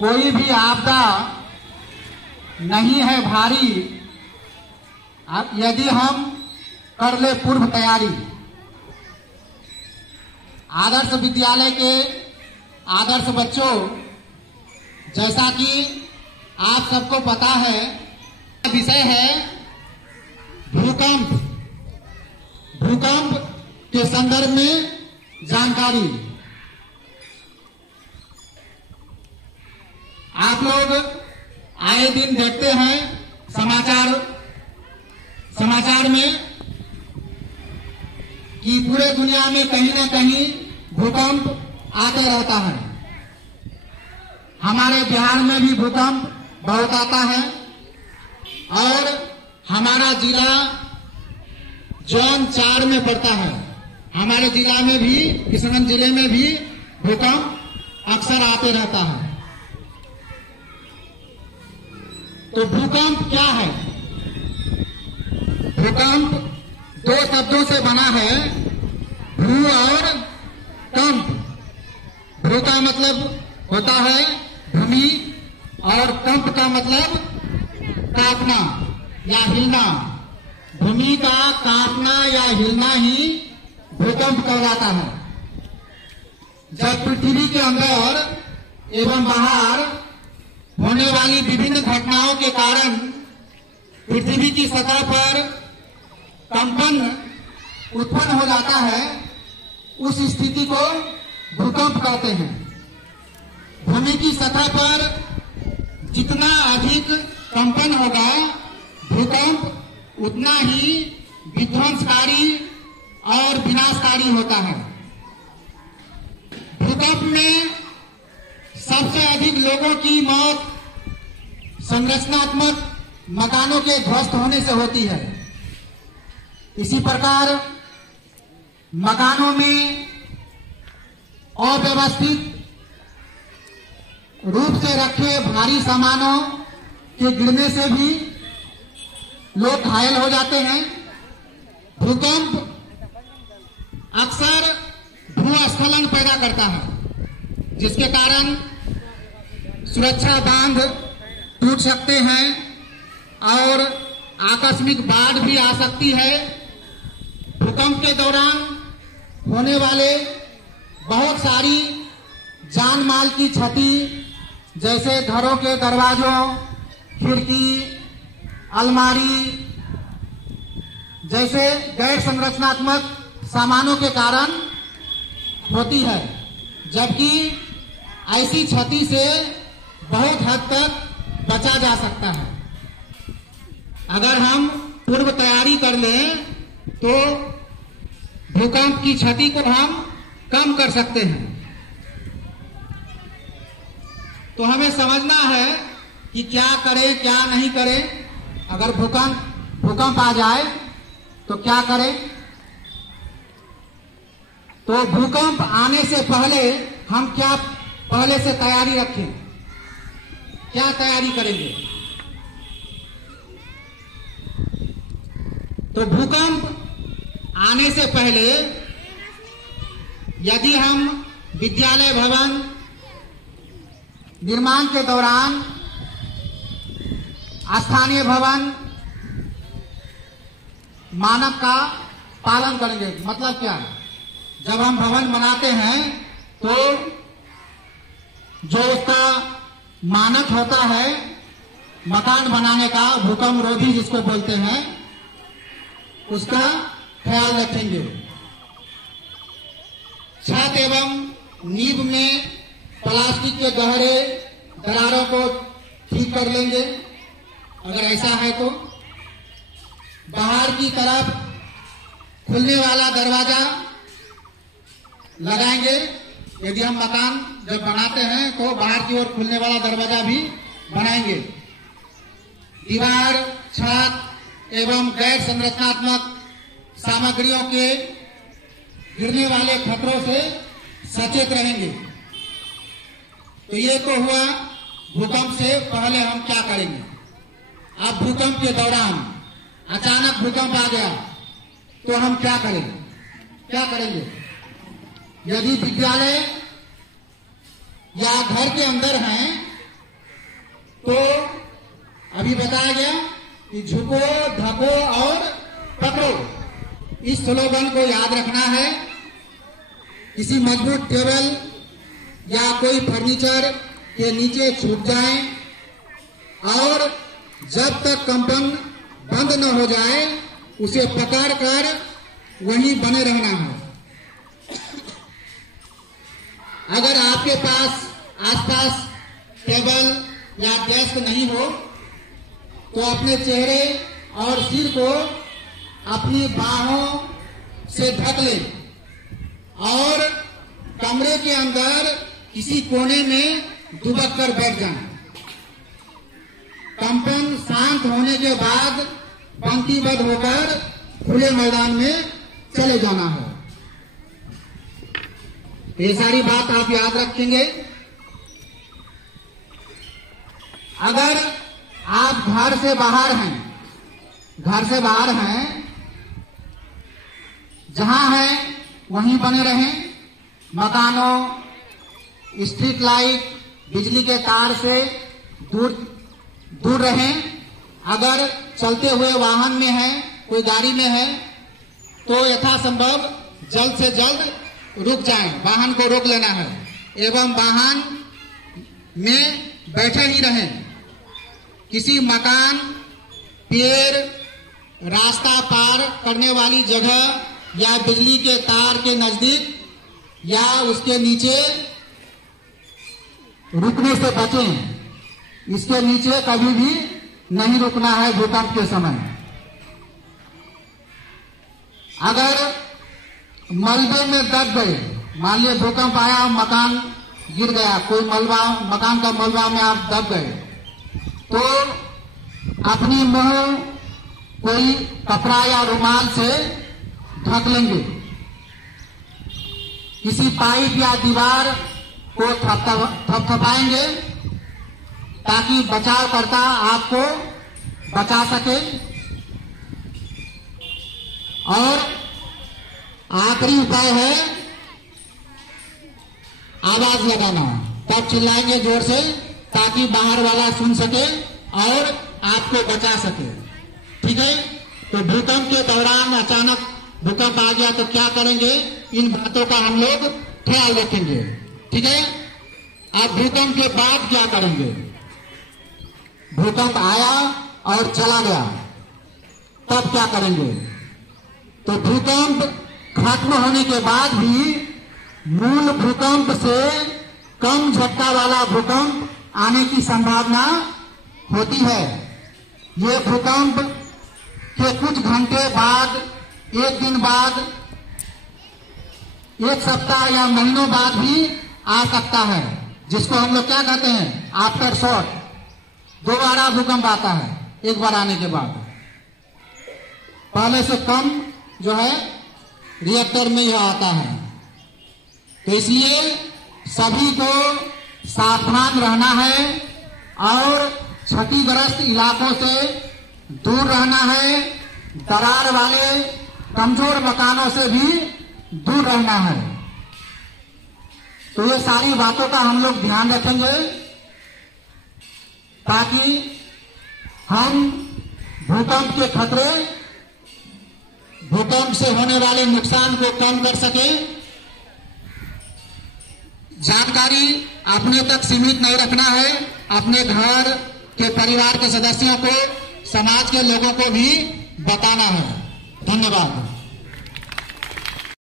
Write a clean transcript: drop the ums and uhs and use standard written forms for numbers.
कोई भी आपदा नहीं है भारी यदि हम कर ले पूर्व तैयारी। आदर्श विद्यालय के आदर्श बच्चों, जैसा कि आप सबको पता है, विषय है भूकंप। भूकंप के संदर्भ में जानकारी। आप लोग आए दिन देखते हैं समाचार में कि पूरे दुनिया में कहीं न कहीं भूकंप आते रहता है। हमारे बिहार में भी भूकंप बहुत आता है और हमारा जिला जोन 4 में पड़ता है। हमारे जिला में भी, किशनगंज जिले में भी भूकंप अक्सर आते रहता है। तो भूकंप क्या है? भूकंप 2 शब्दों से बना है, भू और कंप। भू का मतलब होता है भूमि और कंप का मतलब कांपना या हिलना। भूमि का कांपना या हिलना ही भूकंप कहलाता है। जब पृथ्वी के अंदर एवं बाहर होने वाली विभिन्न घटनाओं के कारण पृथ्वी की सतह पर कंपन उत्पन्न हो जाता है, उस स्थिति को भूकंप कहते हैं। भूमि की सतह पर जितना अधिक कंपन होगा, भूकंप उतना ही विध्वंसकारी और विनाशकारी होता है। भूकंप में सबसे अधिक लोगों की मौत संरचनात्मक मकानों के ध्वस्त होने से होती है। इसी प्रकार मकानों में अव्यवस्थित रूप से रखे भारी सामानों के गिरने से भी लोग घायल हो जाते हैं। भूकंप अक्सर भूस्खलन पैदा करता है, जिसके कारण सुरक्षा बांध टूट सकते हैं और आकस्मिक बाढ़ भी आ सकती है। भूकंप के दौरान होने वाले बहुत सारी जान माल की क्षति, जैसे घरों के दरवाजों, खिड़की, अलमारी जैसे गैर संरचनात्मक सामानों के कारण होती है। जबकि ऐसी क्षति से बहुत हद तक बचा जा सकता है। अगर हम पूर्व तैयारी कर लें तो भूकंप की क्षति को हम कम कर सकते हैं। तो हमें समझना है कि क्या करें क्या नहीं करें। अगर भूकंप आ जाए तो क्या करें। तो भूकंप आने से पहले हम क्या पहले से तैयारी रखें, क्या तैयारी करेंगे। तो भूकंप आने से पहले यदि हम विद्यालय भवन निर्माण के दौरान स्थानीय भवन मानक का पालन करेंगे। मतलब क्या है, जब हम भवन बनाते हैं तो जो उसका मानक होता है मकान बनाने का, भूकंप रोधी जिसको बोलते हैं, उसका ख्याल रखेंगे। छत एवं नींव में प्लास्टिक के गहरे दरारों को ठीक कर लेंगे अगर ऐसा है तो। बाहर की तरफ खुलने वाला दरवाजा लगाएंगे। यदि हम मकान जब बनाते हैं तो बाहर की ओर खुलने वाला दरवाजा भी बनाएंगे। दीवार, छत एवं गैर संरचनात्मक सामग्रियों के गिरने वाले खतरों से सचेत रहेंगे। तो ये तो हुआ भूकंप से पहले हम क्या करेंगे। अब भूकंप के दौरान अचानक भूकंप आ गया तो हम क्या करेंगे, क्या करेंगे। यदि विद्यालय या घर के अंदर हैं अभी बताया गया कि झुको, ढको और पकड़ो, इस स्लोगन को याद रखना है। किसी मजबूत टेबल या कोई फर्नीचर के नीचे छुप जाएं और जब तक कंपन बंद न हो जाए उसे पकड़कर वहीं बने रहना है। अगर आपके पास आसपास टेबल या डेस्क नहीं हो तो अपने चेहरे और सिर को अपनी बाहों से ढक लें और कमरे के अंदर किसी कोने में दुबक कर बैठ जाएं। कंपन शांत होने के बाद पंक्तिबद्ध होकर खुले मैदान में चले जाना है। ये सारी बात आप याद रखेंगे। अगर आप घर से बाहर हैं, जहां हैं वहीं बने रहें। मकानों, स्ट्रीट लाइट, बिजली के तार से दूर रहें। अगर चलते हुए वाहन में हैं, कोई गाड़ी में है तो यथासंभव जल्द से जल्द रुक जाएं, वाहन को रोक लेना है एवं वाहन में बैठे ही रहें। किसी मकान, पेड़, रास्ता पार करने वाली जगह या बिजली के तार के नजदीक या उसके नीचे रुकने से बचें। इसके नीचे कभी भी नहीं रुकना है भूकंप के समय। अगर मलबे में दब गए, मान लिया भूकंप आया, मकान गिर गया, कोई मलबा, मकान का मलबा में आप दब गए, तो अपनी मुंह कोई कपड़ा या रुमाल से ढक लेंगे। किसी पाइप या दीवार को थपथपाएंगे ताकि बचावकर्ता आपको बचा सके। और आखिरी उपाय है आवाज लगाना। तब चिल्लाएंगे जोर से ताकि बाहर वाला सुन सके और आपको बचा सके। ठीक है, तो भूकंप के दौरान अचानक भूकंप आ गया तो क्या करेंगे, इन बातों का हम लोग ख्याल रखेंगे। ठीक है, अब भूकंप के बाद क्या करेंगे। भूकंप आया और चला गया, तब क्या करेंगे। तो भूकंप खत्म होने के बाद भी मूल भूकंप से कम झटका वाला भूकंप आने की संभावना होती है। ये भूकंप के कुछ घंटे बाद, एक दिन बाद, एक सप्ताह या महीनों बाद भी आ सकता है, जिसको हम लोग क्या कहते हैं, आफ्टर शॉक। दोबारा भूकंप आता है एक बार आने के बाद। पहले से कम जो है रिएक्टर में यह आता है। तो इसलिए सभी को सावधान रहना है और क्षतिग्रस्त इलाकों से दूर रहना है। दरार वाले कमजोर मकानों से भी दूर रहना है। तो ये सारी बातों का हम लोग ध्यान रखेंगे ताकि हम भूकंप के खतरे, भूकंप से होने वाले नुकसान को कम कर सके। जानकारी अपने तक सीमित नहीं रखना है, अपने घर के परिवार के सदस्यों को, समाज के लोगों को भी बताना है। धन्यवाद।